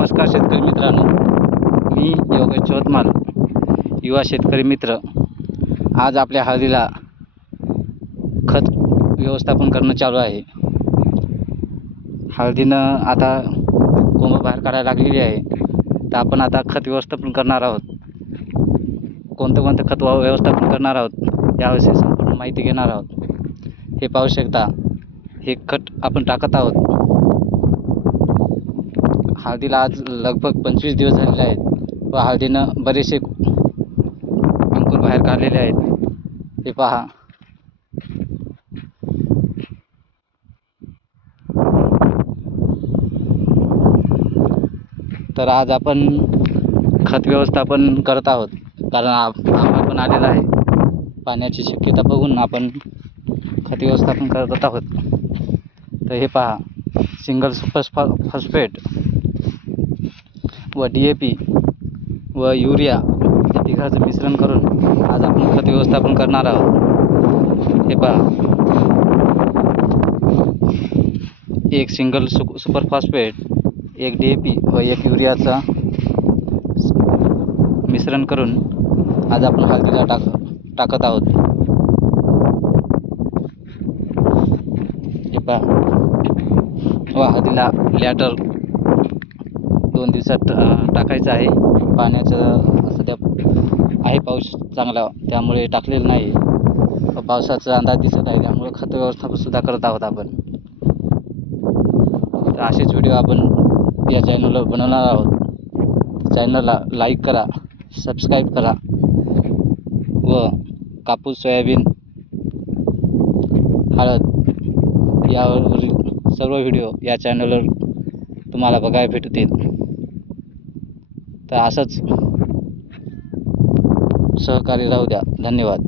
नमस्कार शेतकरी मित्रांनो, मी योगेश चौतमाल, युवा शेतकरी मित्र. आज आपल्या हळदीला खत व्यवस्थापन करणं चालू आहे. हळदीनं आता कोंब बाहेर काढायला लागलेली आहे, तर आपण आता खत व्यवस्थापन करणार आहोत. कोणतं खत व्यवस्थापन करणार आहोत याविषयी संपूर्ण माहिती घेणार आहोत. हे पाहू शकता, हे खत आपण टाकत आहोत. हळदीला आज लगभग 25 दिवस झालेले आहेत व हळदीनं बरेचसे अंकुर बाहेर काढलेले आहेत. हे पहा, तर आज आपण खत व्यवस्थापन करत आहोत, कारण आभाळ पण आलेला आहे. पाण्याची शक्यता बघून आपण खत व्यवस्थापन करत आहोत. तर हे पहा, सिंगल सुपर फॉस्फेट व DAP व युरिया हे तिघाचं मिश्रण करून आज आपण खत व्यवस्थापन करणार आहोत. हे पहा, एक सिंगल सुपर फॉस्फेट, एक DAP व एक युरियाचा मिश्रण करून आज आपण हळदीला टाकत आहोत. हे पहा, व हळदीला लॅटर 2 दिवसात टाकायचं आहे. पाण्याचं सध्या आहे पाऊस चांगला, त्यामुळे टाकलेलं नाही. पावसाचा अंदाज दिसत आहे, त्यामुळे खत व्यवस्थापन सुद्धा करत आहोत आपण. तर असेच व्हिडिओ आपण या चॅनलवर बनवणार आहोत. चॅनलला लाईक करा, सबस्क्राईब करा व कापूस, सोयाबीन, हळद यावरील सर्व व्हिडिओ या चॅनलवर तुम्हाला बघायला भेटतील. तर असंच सहकार्य राहू द्या. धन्यवाद.